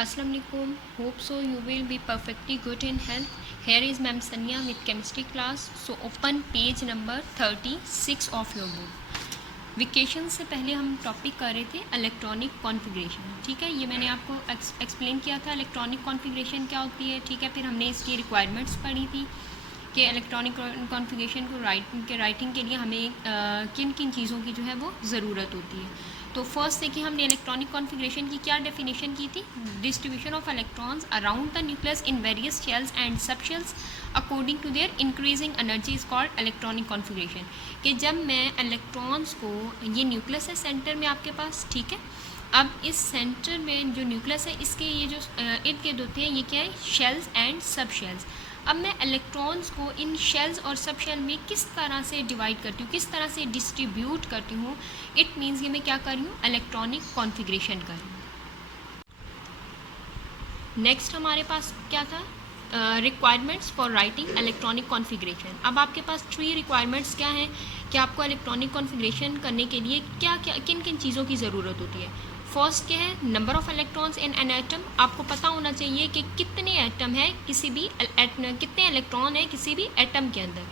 Assalamu alaikum. Hope so you will be perfectly good in health. Here is Ma'am Sania with chemistry class. So open page number 36 of your book. Vacation से पहले हम topic कर रहे थे electronic configuration. ठीक है, ये मैंने आपको एक्सप्लेन किया था इलेक्ट्रॉनिक कॉन्फ़िगरेशन क्या होती है. ठीक है, फिर हमने इसकी रिक्वायरमेंट्स पढ़ी थी कि इलेक्ट्रॉनिक कॉन्फ़िगरेशन को राइटिंग के लिए हमें किन किन चीज़ों की जो है वो ज़रूरत होती है. तो फर्स्ट देखिए हमने इलेक्ट्रॉनिक कॉन्फ़िगरेशन की क्या डेफिनेशन की थी. Distribution of electrons around the nucleus in various shells and sub shells according to their increasing energy is called electronic configuration. कि जब मैं इलेक्ट्रॉन्स को, ये न्यूक्लियस है सेंटर में आपके पास, ठीक है, अब इस सेंटर में जो न्यूक्लियस है इसके ये जो इर्द गिर्द होते हैं ये क्या है, शेल्स एंड सब शेल्स. अब मैं इलेक्ट्रॉन्स को इन शेल्स और सब शेल में किस तरह से डिवाइड करती हूँ, किस तरह से डिस्ट्रीब्यूट करती हूँ, इट मीन्स ये मैं क्या कर रही हूँ, इलेक्ट्रॉनिक कॉन्फ़िगरेशन कर रही हूँ. नेक्स्ट हमारे पास क्या था, requirements for writing electronic configuration. अब आपके पास 3 रिक्वायरमेंट्स क्या हैं कि आपको इलेक्ट्रॉनिक कॉन्फ़िगरेशन करने के लिए क्या क्या किन किन चीज़ों की ज़रूरत होती है. फर्स्ट क्या है, number of electrons in an atom. आपको पता होना चाहिए कि कितने एटम है किसी भी कितने इलेक्ट्रॉन है किसी भी एटम के अंदर.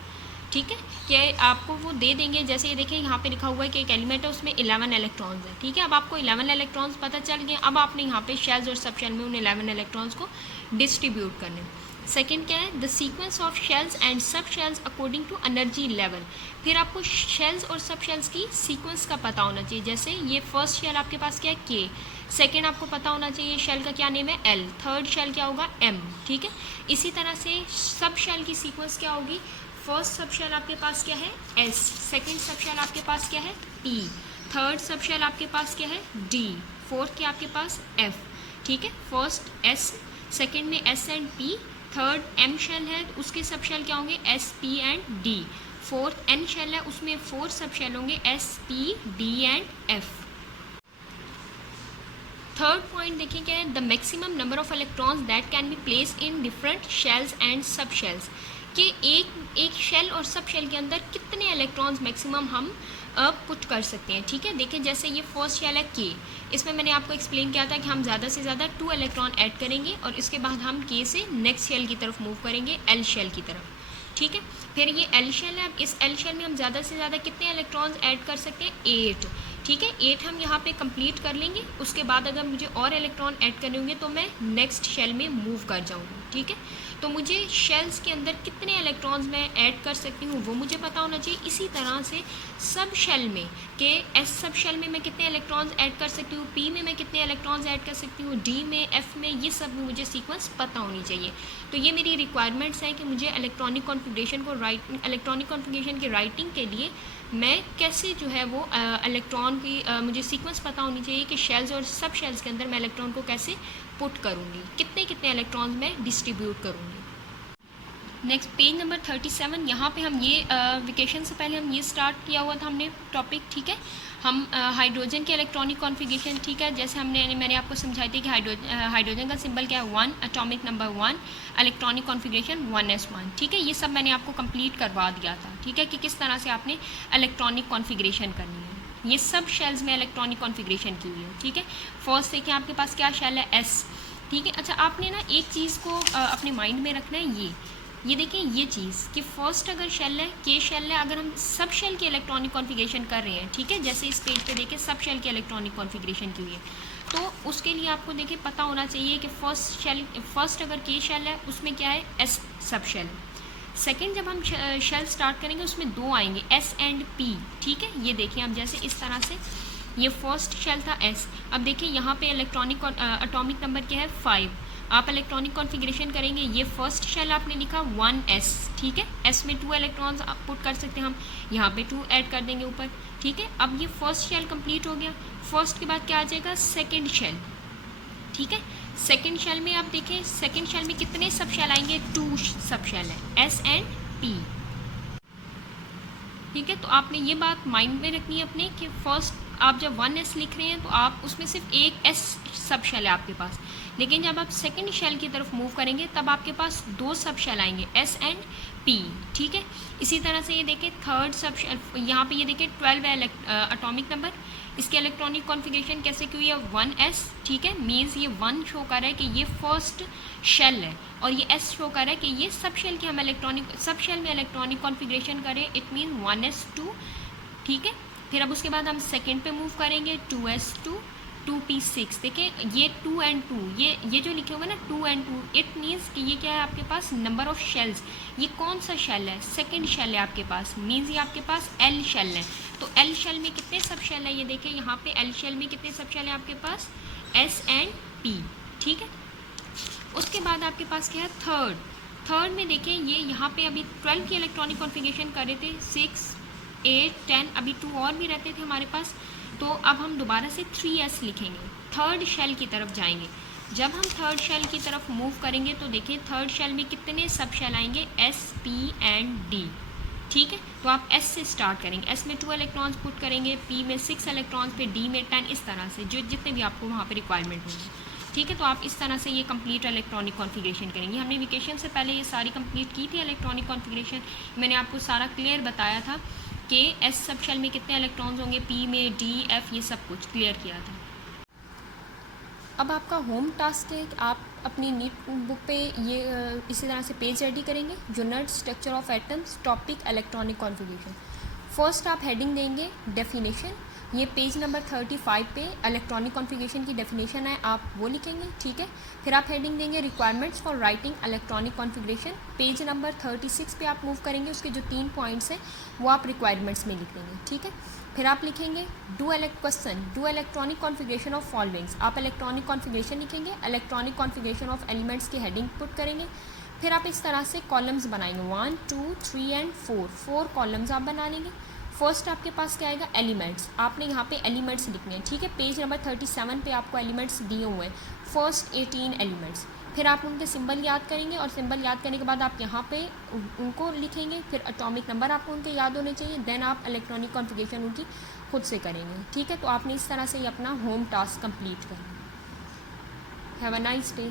ठीक है, कि आपको वो दे देंगे. जैसे ये देखिए यहाँ पे लिखा हुआ है कि एक एलिमेंट है उसमें 11 इलेक्ट्रॉन्स है. ठीक है, अब आपको 11 इलेक्ट्रॉन्स पता चल गए. अब आपने यहाँ पे शेल्स और सब शेल में उन 11 इलेक्ट्रॉन्स को डिस्ट्रीब्यूट करने. सेकेंड क्या है, the sequence of shells and sub shells according to energy level. फिर आपको शेल्स और सब शेल्स की सीक्वेंस का पता होना चाहिए. जैसे ये फर्स्ट शेल आपके पास क्या है, के. सेकेंड आपको पता होना चाहिए शेल का क्या नेम है, एल. थर्ड शेल क्या होगा, एम. ठीक है, इसी तरह से सब शेल की सीक्वेंस क्या होगी. फर्स्ट सब शेल आपके पास क्या है, एस. सेकेंड सब शेल आपके पास क्या है, पी. थर्ड सब शेल आपके पास क्या है, डी. फोर्थ क्या आपके पास, एफ. ठीक है, फर्स्ट एस, सेकेंड में s and p. Third M shell है तो उसके सब शेल क्या होंगे, s, p and d. Fourth N shell है उसमें 4 सब शेल होंगे, s, p, d and f. Third point देखिए क्या है, the maximum number of electrons that can be place in different shells and sub shells. कि एक shell और सब शेल के अंदर कितने इलेक्ट्रॉन्स मैक्सिमम हम पुट कर सकते हैं. ठीक है, देखिए जैसे ये फर्स्ट शेल है के, इसमें मैंने आपको एक्सप्लेन किया था कि हम ज़्यादा से ज़्यादा 2 इलेक्ट्रॉन ऐड करेंगे और इसके बाद हम के से नेक्स्ट शेल की तरफ मूव करेंगे, एल शेल की तरफ. ठीक है, फिर ये एल शेल है. अब इस एल शेल में हम ज़्यादा से ज़्यादा कितने इलेक्ट्रॉन्स ऐड कर सकते हैं, 8. ठीक है, 8 हम यहाँ पे कंप्लीट कर लेंगे. उसके बाद अगर मुझे और इलेक्ट्रॉन ऐड करने होंगे तो मैं नेक्स्ट शेल में मूव कर जाऊँगी. ठीक है, तो मुझे शेल्स के अंदर कितने इलेक्ट्रॉन्स मैं ऐड कर सकती हूँ वो मुझे पता होना चाहिए. इसी तरह से सब शेल में के एस सब शेल में मैं कितने इलेक्ट्रॉन्स ऐड कर सकती हूँ, पी में मैं कितने इलेक्ट्रॉन्स ऐड कर सकती हूँ, डी में, एफ में, ये सब मुझे सीक्वेंस पता होनी चाहिए. तो ये मेरी रिक्वायरमेंट्स हैं कि मुझे इलेक्ट्रॉनिक कॉन्फ़िगरेशन की राइटिंग के लिए मैं कैसे जो है वो इलेक्ट्रॉन की मुझे सीक्वेंस पता होनी चाहिए कि शेल्स और सब शेल्स के अंदर मैं इलेक्ट्रॉन को कैसे पुट करूँगी, कितने कितने इलेक्ट्रॉन्स मैं डिस्ट्रीब्यूट करूँगी. Next page number 37. यहाँ पे हम ये वेकेशन से पहले हम ये स्टार्ट किया हुआ था हमने टॉपिक. ठीक है, हम हाइड्रोजन के इलेक्ट्रॉनिक कॉन्फ़िगरेशन, ठीक है, जैसे मैंने आपको समझाई थी कि हाइड्रोजन का सिंबल क्या है, 1, atomic number 1, electronic configuration 1s1. ठीक है, ये सब मैंने आपको कंप्लीट करवा दिया था. ठीक है, कि किस तरह से आपने इलेक्ट्रॉनिक कॉन्फ़िगरेशन करनी है. ये सब शेल्स में इलेक्ट्रॉनिक कॉन्फ़िगरेशन की हुई है. ठीक है, फर्स्ट देखिए आपके पास क्या शेल है, एस. ठीक है, अच्छा आपने ना एक चीज़ को अपने माइंड में रखना है, ये देखिए ये चीज़ कि फर्स्ट अगर शेल है, के शेल है, अगर हम सब शेल की इलेक्ट्रॉनिक कॉन्फ़िगरेशन कर रहे हैं. ठीक है, जैसे इस पेज पे देखिए सब शेल की इलेक्ट्रॉनिक कॉन्फ़िगरेशन की हुई है, तो उसके लिए आपको देखिए पता होना चाहिए कि फर्स्ट अगर के शेल है उसमें क्या है, एस सब शेल. सेकेंड जब हम शेल स्टार्ट करेंगे उसमें 2 आएंगे, एस एंड पी. ठीक है, ये देखिए आप जैसे इस तरह से, ये फर्स्ट शेल था एस. अब देखिए यहाँ पे इलेक्ट्रॉनिक एटॉमिक नंबर क्या है, 5. आप इलेक्ट्रॉनिक कॉन्फ़िगरेशन करेंगे, ये फर्स्ट शेल आपने लिखा 1s. ठीक है, एस में 2 इलेक्ट्रॉन्स पुट कर सकते हैं हम, यहाँ पे 2 ऐड कर देंगे ऊपर. ठीक है, अब ये फर्स्ट शेल कंप्लीट हो गया. फर्स्ट के बाद क्या आ जाएगा, सेकेंड शेल. ठीक है, सेकेंड शेल में आप देखें, सेकेंड शेल में कितने सब शेल आएंगे, 2 सब शेल है, एस एंड पी. ठीक है, तो आपने ये बात माइंड में रखनी है अपने कि फर्स्ट आप जब 1s लिख रहे हैं तो आप उसमें सिर्फ एक एस सब शेल है आपके पास, लेकिन जब आप सेकंड शेल की तरफ मूव करेंगे तब आपके पास 2 सब शेल आएंगे, एस एंड पी. ठीक है, इसी तरह से ये देखिए थर्ड सब शेल, यहाँ पे ये देखिए 12 है एटॉमिक नंबर, इसकी इलेक्ट्रॉनिक कॉन्फ़िगरेशन कैसे की हुई है 1s, ठीक है, मीन्स ये 1 शो कर रहा है कि ये फर्स्ट शेल है, और ये s शो कर रहा है कि ये सब शेल की हम सब शेल में इलेक्ट्रॉनिक कॉन्फ़िगरेशन करें, इट मीन 1s2, ठीक है। फिर अब उसके बाद हम सेकेंड पे मूव करेंगे 2s2 2p6। देखें ये 2 and 2, ये जो लिखे हुए ना 2 and 2, इट मीन्स कि ये क्या है आपके पास नंबर ऑफ शेल्स। ये कौन सा शेल है, सेकंड शेल है आपके पास, मीन्स ये आपके पास एल शेल है। तो एल शेल में कितने सब शेल है, ये देखें यहाँ पे एल शेल में कितने सब शेल है आपके पास, एस एंड पी, ठीक है। उसके बाद आपके पास क्या है थर्ड में देखें ये यहाँ पे अभी 12 की इलेक्ट्रॉनिक कॉन्फ़िगरेशन कर रहे थे, 6 8 10, अभी 2 और भी रहते थे हमारे पास। तो अब हम दोबारा से 3s लिखेंगे, थर्ड शेल की तरफ जाएंगे। जब हम थर्ड शेल की तरफ मूव करेंगे तो देखिए थर्ड शेल में कितने सब शेल आएंगे, s p एंड d, ठीक है। तो आप s से स्टार्ट करेंगे, s में 2 इलेक्ट्रॉन्स पुट करेंगे, p में 6 इलेक्ट्रॉन्स पे, d में 10, इस तरह से जो जितने भी आपको वहाँ पे रिक्वायरमेंट होंगे, ठीक है। तो आप इस तरह से ये कंप्लीट इलेक्ट्रॉनिक कॉन्फ़िगरेशन करेंगे। हमने वेकेशन से पहले ये सारी कंप्लीट की थी इलेक्ट्रॉनिक कॉन्फ़िगरेशन, मैंने आपको सारा क्लियर बताया था कि एस सब शेल में कितने इलेक्ट्रॉन्स होंगे, पी में, डी, एफ, ये सब कुछ क्लियर किया था। अब आपका होम टास्क है कि आप अपनी नीट बुक पे ये इसी तरह से पेज रेडी करेंगे, unit structure of atoms, topic electronic configuration. First आप हेडिंग देंगे डेफिनेशन, ये पेज नंबर 35 पे इलेक्ट्रॉनिक कॉन्फ़िगरेशन की डेफिनेशन है, आप वो लिखेंगे, ठीक है। फिर आप हेडिंग देंगे requirements for writing electronic configuration, page number 36 पे आप मूव करेंगे, उसके जो 3 पॉइंट्स हैं वो आप रिक्वायरमेंट्स में लिख देंगे, ठीक है। फिर आप लिखेंगे do electronic configuration of followings, आप इलेक्ट्रॉनिक कॉन्फ़िगरेशन लिखेंगे, इलेक्ट्रॉनिक कॉन्फ़िगरेशन ऑफ एलिमेंट्स की हेडिंग पुट करेंगे। फिर आप इस तरह से कॉलम्स बनाएंगे 1 2 3 एंड 4 कॉलम्स आप बना लेंगे। फर्स्ट आपके पास क्या आएगा, एलिमेंट्स, आपने यहाँ पे एलिमेंट्स लिखने हैं, ठीक है। पेज नंबर 37 पे आपको एलिमेंट्स दिए हुए हैं, फर्स्ट 18 एलिमेंट्स। फिर आप उनके सिंबल याद करेंगे, और सिंबल याद करने के बाद आप यहाँ पे उनको लिखेंगे, फिर एटॉमिक नंबर आपको उनके याद होने चाहिए, देन आप इलेक्ट्रॉनिक कॉन्फ़िगरेशन उनकी खुद से करेंगे, ठीक है। तो आपने इस तरह से ही अपना होम टास्क कंप्लीट करना। Have a nice day.